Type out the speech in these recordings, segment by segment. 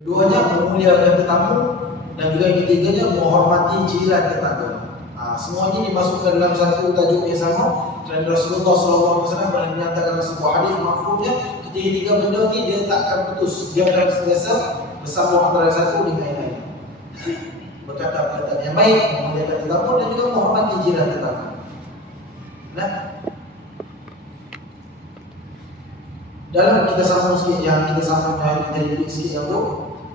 Keduanya memuliakan tetamu, dan juga yang ketiganya menghormati jiran tetangga. Semua ini dimasukkan dalam satu tajuk yang sama. Dan Rasulullah SAW pernah menyatakan dalam sebuah hadis mafhumnya, ketiga benda ni dia tak akan putus, dia akan sentiasa bersama antara satu dengan yang lain. Berkata perkataan yang baik, memuliakan tetamu, dan juga menghormati jiran tetangga. Nah, dalam kita sambung sikit yang kita sambung dari dulu sikit yang tu,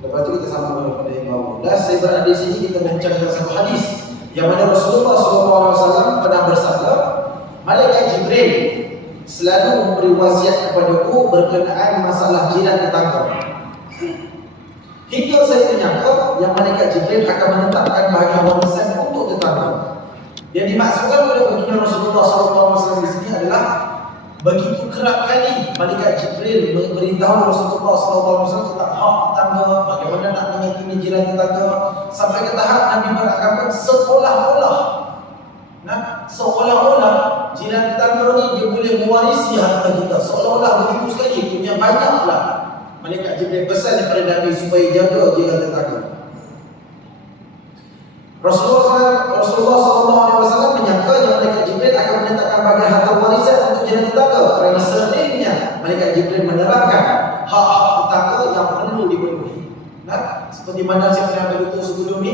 lepas tu kita sambung pada yang bawah. Dan saya berada di sini kita bincang tentang satu hadis yang mana Rasulullah SAW pernah bersabda, malaikat Jibril selalu memberi wasiat kepadaku berkenaan masalah jiran tetangga. Hingga saya menyangka yang malaikat Jibril akan menetapkan bahagian warisan untuk tetangga. Yang dimaksudkan oleh baginda Rasulullah SAW di sini adalah begitu kerap kali malaikat Jibril memberitahu Rasulullah SAW tentang hak tetangga, bagaimana nak menyakini jiran tetangga, sampai ke tahap Nabi beranggapan seolah-olah jiran tetangga ni dia boleh mewarisi harta kita, seolah-olah begitu sekali punya banyaklah. Malaikat Jibril pesan kepada Nabi supaya jaga jiran tetangga. Rasulullah SAW menyangka yang malaikat Jibril akan menetapkan bagian harta warisan untuk jiran tetangga, kerana seringnya malaikat Jibril menerangkan hak-hak tetangga yang perlu dipenuhi. Seperti mana saya pernah beritahu sebelum ni,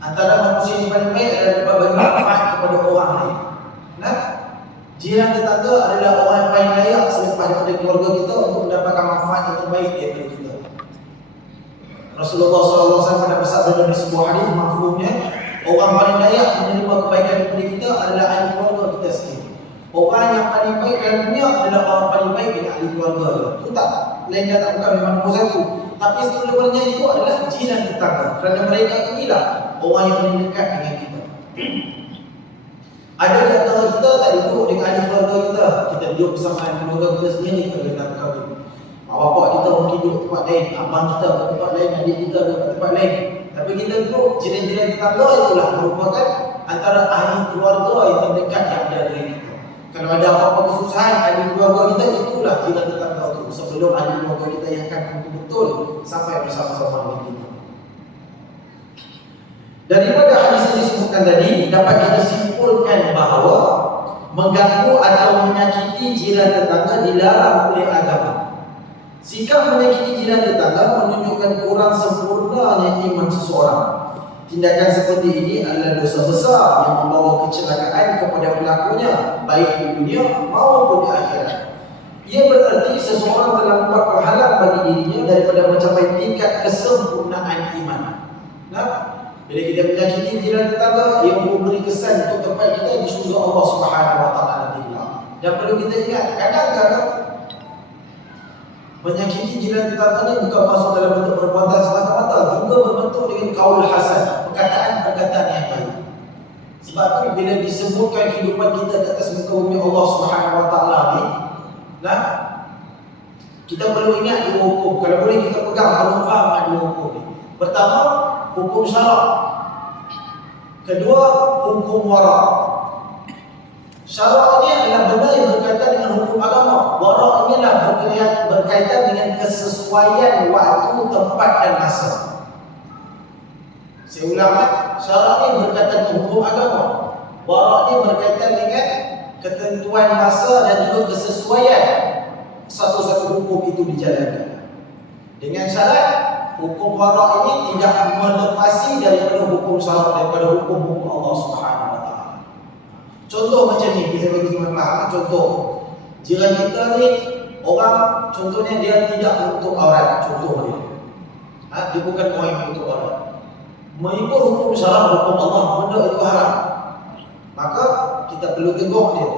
antara manusia yang paling baik adalah dapat bagi manfaat kepada orang lain. Jiran tetangga adalah orang yang paling layak selepas daripada keluarga kita untuk mendapatkan manfaat yang terbaik daripada kita. Rasulullah SAW pernah bersabda dalam sebuah hadis mafhumnya, orang paling layak menerima kebaikan daripada kita adalah ahli keluarga kita sendiri. Orang yang paling baik dalam dunia adalah orang paling baik dengan ahli keluarga dia. Itu tak lain dan tak bukan memang nombor satu. Tapi sebenarnya itu adalah jiran tetangga, kerana mereka inilah orang yang paling dekat dengan kita. Ada di antara kita tak duduk dengan ahli keluarga kita, kita duduk bersama ahli keluarga kita sendiri, kita dengar kahwin. Mak bapak kita mungkin duduk tempat lain, abang kita ke tempat lain, adik kita ke tempat lain. Tapi kita duduk jiran-jiran tetangga itulah merupakan antara ahli keluarga yang terdekat yang ada dari kita. Kalau ada apa-apa kesusahan ahli keluarga kita, itulah jiran tetangga itu, sebelum ahli keluarga kita yang akan betul-betul sampai bersama-sama dengan kita. Daripada hadis yang disebutkan tadi, dapat kita simpulkan bahawa mengganggu atau menyakiti jiran tetangga dilarang oleh agama. Sikap menyakiti jiran tetangga menunjukkan kurang sempurnanya iman seseorang. Tindakan seperti ini adalah dosa besar yang membawa kecelakaan kepada pelakunya, baik di dunia maupun di akhirat. Ia berarti seseorang telah membuat penghalang bagi dirinya daripada mencapai tingkat kesempurnaan iman. Bila kita menyakiti jiran tetangga, ia memberi kesan untuk tempat kita di syurga Allah Subhanahu Wa Taala nanti. Dan perlu kita ingat, kadang-kadang menyakiti jiran tetangga ni bukan masuk dalam bentuk perbuatan semata-mata, juga berbentuk dengan qaul hasan, perkataan-perkataan yang baik. Sebab tu bila disebutkan kehidupan kita di atas muka bumi Allah Subhanahu Wa Taala ni, kita perlu ingat dua hukum. Kalau boleh kita pegang, perlu faham dua hukum ni. Pertama, hukum syarak. Kedua, hukum wara'. Syarak ini adalah benda yang berkaitan dengan hukum agama. Wara' ini adalah berkaitan dengan kesesuaian waktu, tempat dan masa. Saya ulang, syarak ini berkaitan dengan hukum agama. Wara' ini berkaitan dengan ketentuan masa dan juga kesesuaian satu-satu hukum itu dijalankan. Dengan syarat hukum wara' ini tidak melepasi daripada hukum syarak, daripada hukum Allah Subhanahu Wa Taala. Contoh macam ni, kita bagi faham. Contoh, jiran kita ni orang, contohnya dia tidak menutup aurat, contoh dia. Dia bukan orang yang menutup aurat. Mengikut hukum syarak, hukum Allah, benda itu haram. Maka kita perlu tegur dia.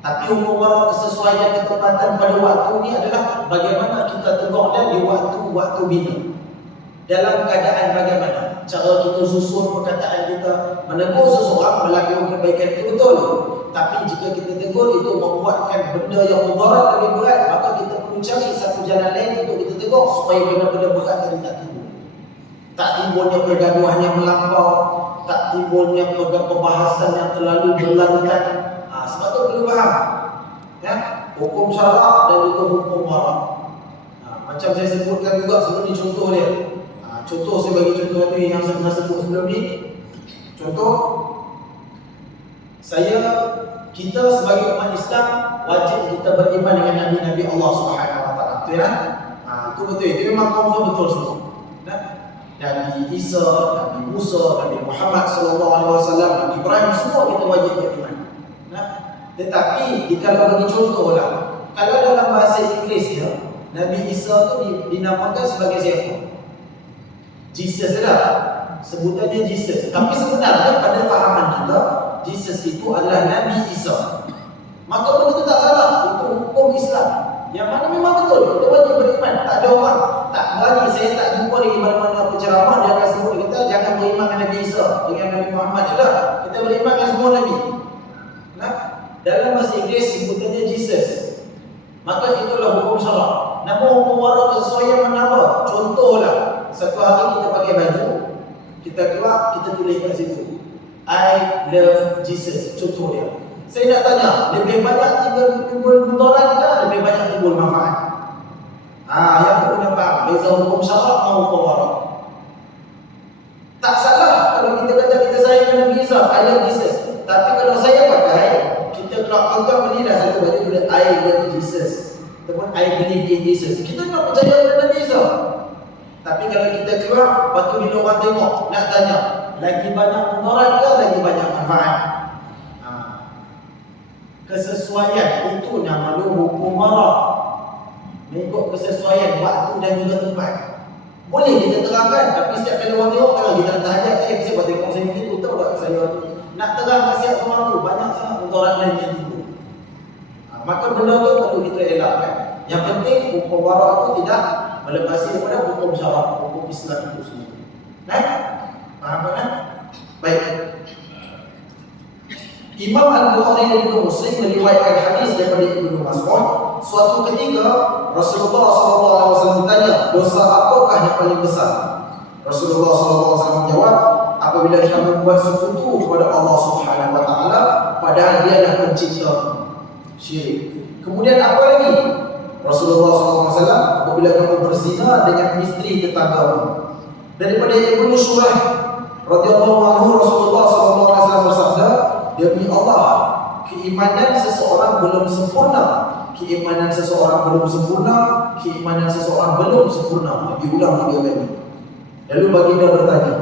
Tapi hukum wara' kesesuaian ketepatan pada waktu ni adalah bagaimana kita tegur dia di waktu bina. Dalam keadaan bagaimana cara kita susun perkataan kita, menegur seseorang melakukan kebaikan itu betul. Tapi jika kita tegur itu membuatkan benda yang mudarat lebih berat, maka kita perlu cari satu jalan lain untuk kita tegur supaya benda-benda berat tadi tak timbul. Tak timbulnya pergaduhan yang melampau, tak timbulnya pembahasan yang terlalu berlarutan. Sebab tu perlu faham hukum syarak dan juga hukum wara'. Macam saya sebutkan juga sebelum ni contoh dia. Contoh saya bagi contoh ni yang saya pernah sebut sebelum ni. Contoh, kita sebagai umat Islam wajib kita beriman dengan Nabi-Nabi Allah Subhanahu Wa Taala. Betul kan? Itu betul. Itu memang confirm betul semua. Nabi Isa, Nabi Musa, Nabi Muhammad sallallahu alaihi wasallam, Nabi Ibrahim, semua kita wajib beriman. Tetapi kalau bagi contoh lah, kalau dalam bahasa Inggeris dia, Nabi Isa tu dinamakan sebagai siapa? Jesus lah. Sebutannya Jesus. Tapi sebenarnya pada fahaman kita, Jesus itu adalah Nabi Isa. Maka benda itu tak salah. Itu hukum Islam. Yang mana memang betul. Kita wajib beriman. Tak ada orang. Tak berani. Saya tak jumpa lagi mana-mana penceramah dia akan sebut kita jangan beriman dengan Nabi Isa, dengan Nabi Muhammad. Yalah, kita beriman dengan semua Nabi. Dalam bahasa Inggeris sebutannya Jesus. Maka itulah hukum syarak. Namun hukum warak kesesuaian menambah. Contohlah, satu hari kita pakai baju, kita keluar, kita tulis kat situ, I love Jesus. Contoh dia. Saya nak tanya, lebih banyak timbul mudarat ke lebih banyak timbul manfaat? Yang tu kena faham. Beza hukum syarak maupun hukum warak. Tak salah kalau kita kata kita sayang dengan Nabi Isa, I love Jesus. Tapi kalau saya pakai, kita keluar tuan-tuan belilah satu baju boleh I love Jesus ataupun I believe in Jesus. Kita nak percaya pada Nabi Isa. Tapi kalau kita keluar, lepas tu bila orang tengok, nak tanya, lagi banyak mudarat ke lagi banyak manfaat? Kesesuaian itu nama lu hukum warak. Mengikut kesesuaian waktu dan juga tempat. Boleh kita terangkan, tapi setiap kali orang tengok kalau kita nak tahajat, saya buat tengok saya begitu, tahu tak saya nak terang nasihat orang tu, banyak sangat mudarat lain yang timbul. Maka benda tu perlu kita elakkan. Yang penting hukum warak itu tidak melepasi daripada hukum syarak, hukum Islam itu sendiri. Faham kan? Baik. Imam Al-Bukhari dan juga Muslim meriwayatkan hadis daripada Ibnu Mas'ud. Suatu ketika Rasulullah SAW ditanya, dosa apakah yang paling besar? Rasulullah SAW menjawab, apabila kamu membuat sekutu kepada Allah Subhanahu Wa Taala, padahal Dia adalah pencipta. Syirik. Kemudian apa lagi? Rasulullah SAW, apabila kamu berzina dengan isteri tetanggamu. Daripada Ibnu Syurah radhiyallahu anhu, Rasulullah SAW bersabda, demi Allah, keimanan seseorang belum sempurna. Keimanan seseorang belum sempurna. Keimanan seseorang belum sempurna. Diulang tiga kali. Lalu baginda bertanya,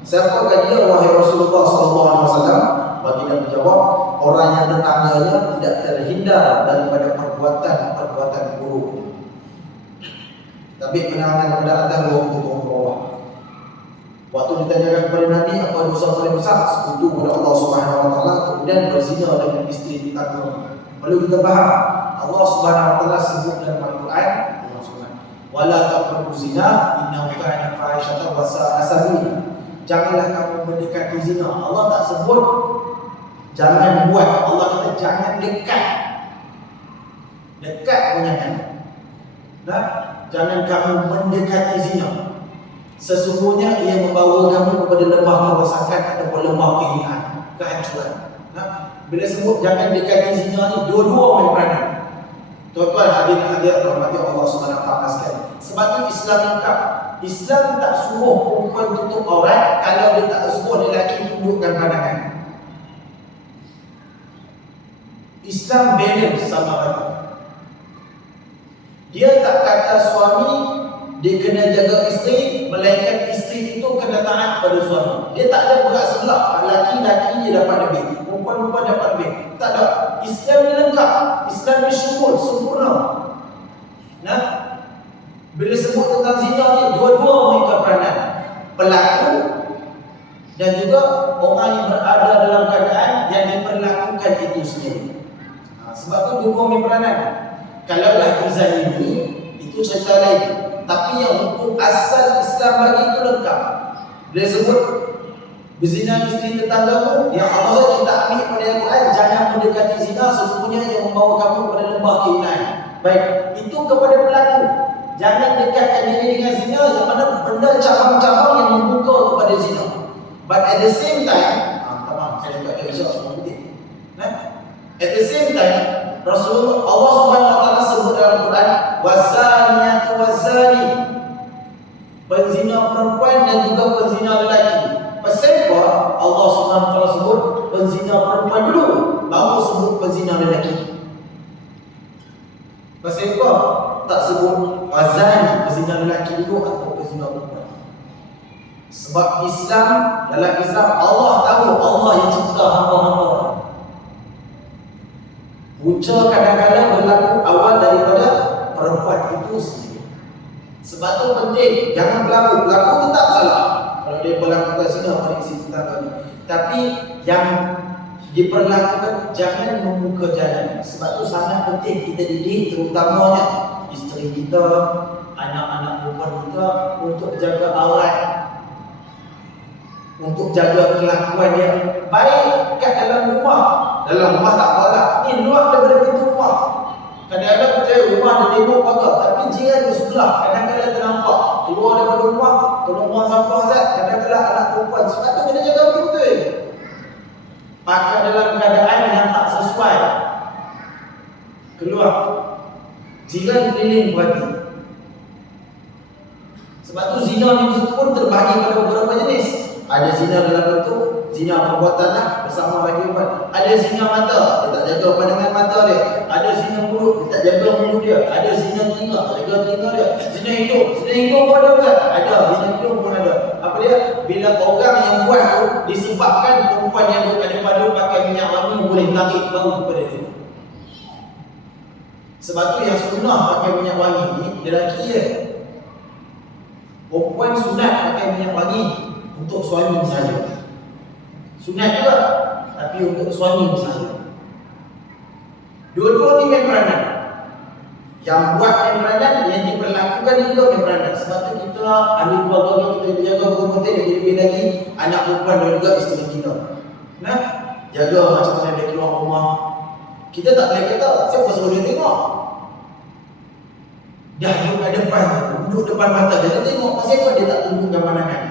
siapakah dia wahai Rasulullah SAW? Baginda menjawab, orang yang tetangganya tidak terhindar daripada perbuatan buruk. Tapi penanganan kepada atas luar tutup bawah. Waktu ditanyakan kepada Nabi apa dosa paling besar, sekutu kepada Allah Subhanahu Wa Taala, kemudian berzina dengan isteri tetangga. Perlu kita faham, Allah Subhanahu Wa Taala sebut dalam Al-Quran, wala taqrabu zina innahu kana fahishatan wa sa'a sabila. Janganlah kamu mendekati zina. Allah tak sebut jangan buat, Allah kata jangan dekat. Dekat punya kan. Jangan kamu mendekati zina. Sesungguhnya ia membawa kamu kepada lembah kerosakan ataupun lembah kehinaan, kehancuran. Bila sebut jangan dekati zina ni, dua-dua main peranan. Tuan-tuan hadirin rahmati Allah Subhanahu Wa Taala sekalian. Sebab itu Islam lengkap. Islam tak suruh perempuan tutup aurat kalau dia tak suruh lelaki tundukkan pandangan. Islam balance sama rata. Dia tak kata suami dia kena jaga isteri, melainkan isteri itu kena taat pada suami. Dia tak ada berat sebelah. Laki-laki dia dapat lebih, perempuan dapat lebih. Tak ada. Islam ni lengkap. Islam ni syumul, sempurna. Bila sebut tentang zina ni, dua-dua mereka peranan. Pelaku dan juga orang yang berada dalam keadaan yang diperlakukan itu sendiri. Sebab tu dua orang peranan. Kalau dah izan ini, itu cerita lain. Tapi yang hukum asal Islam bagi itu lengkap. Bila sebut berzina isteri tetanggamu, yang Allah kita ambil pada Al-Quran, jangan mendekati zina, sesungguhnya yang membawa kamu kepada lembah kehinaan. Baik, itu kepada pelaku. Jangan dekatkan diri dengan zina, yang mana benda cabang-cabang yang membuka kepada zina. But at the same time, saya tak ada isyak semua putih. At the same time, Rasulullah Allah Subhanahu wa taala sebut dalam Quran wazaniyatu wazani, penzina perempuan dan juga penzina lelaki. Pasal apa Allah Subhanahu wa taala sebut penzina perempuan dulu baru sebut penzina lelaki? Pasal apa tak sebut wazani penzina lelaki dulu atau penzina perempuan? Sebab dalam Islam Allah tahu, Allah yang cipta hamba-hamba. Punca kadang-kadang berlaku awal daripada perempuan itu sendiri. Sebab tu penting, jangan berlaku tetap salah. Kalau dia berlakukan zina pada isi tetangganya, tapi yang diperlakukan jangan membuka jalan. Sebab tu sangat penting kita didik, terutamanya isteri kita, anak-anak perempuan kita untuk jaga aurat, untuk jaga kelakuan dia baik kat dalam rumah. Dalam rumah tak apalah, ni luar daripada pintu rumah. Kadang-kadang rumah dia tengok pagar, tapi jiran di sebelah kadang-kadang ternampak keluar daripada rumah, tolong buang sampah Zat. Kadang-kadang anak perempuan, sebab tu kena jaga betul-betul. Pakai dalam keadaan yang tak sesuai, keluar, jiran keliling berhati. Sebab tu zina ni pun terbagi pada beberapa jenis. Ada zina dalam bentuk zina perbuatan bersama lagi perempuan. Ada zina mata, dia tak jaga pandangan mata dia. Ada zina mulut, dia tak jaga mulut dia. Ada zina telinga, tak jaga telinga dia. Zina hidung pun ada Ustaz. Ada, zina hidung pun ada. Apa dia? Bila orang yang buat tu disebabkan perempuan yang daripada pakai minyak wangi boleh tarik bau kepada dia. Sebab tu yang sunnah pakai minyak wangi ni lelaki je. Perempuan sunat pakai minyak wangi untuk suami saja. Sunat juga, tapi untuk suami saja. Dua-dua ni main peranan. Yang buat main peranan, yang diperlakukan juga main peranan. Sebab tu kita ahli keluarga kita jaga betul-betul, lebih lagi anak perempuan dan juga isteri kita. Nah, jaga macam mana dia keluar rumah. Kita tak boleh kata, siapa suruh dia tengok? Dah duduk kat depan, duduk depan mata dia tengok, pasal apa dia tak tunjukkan pandangan?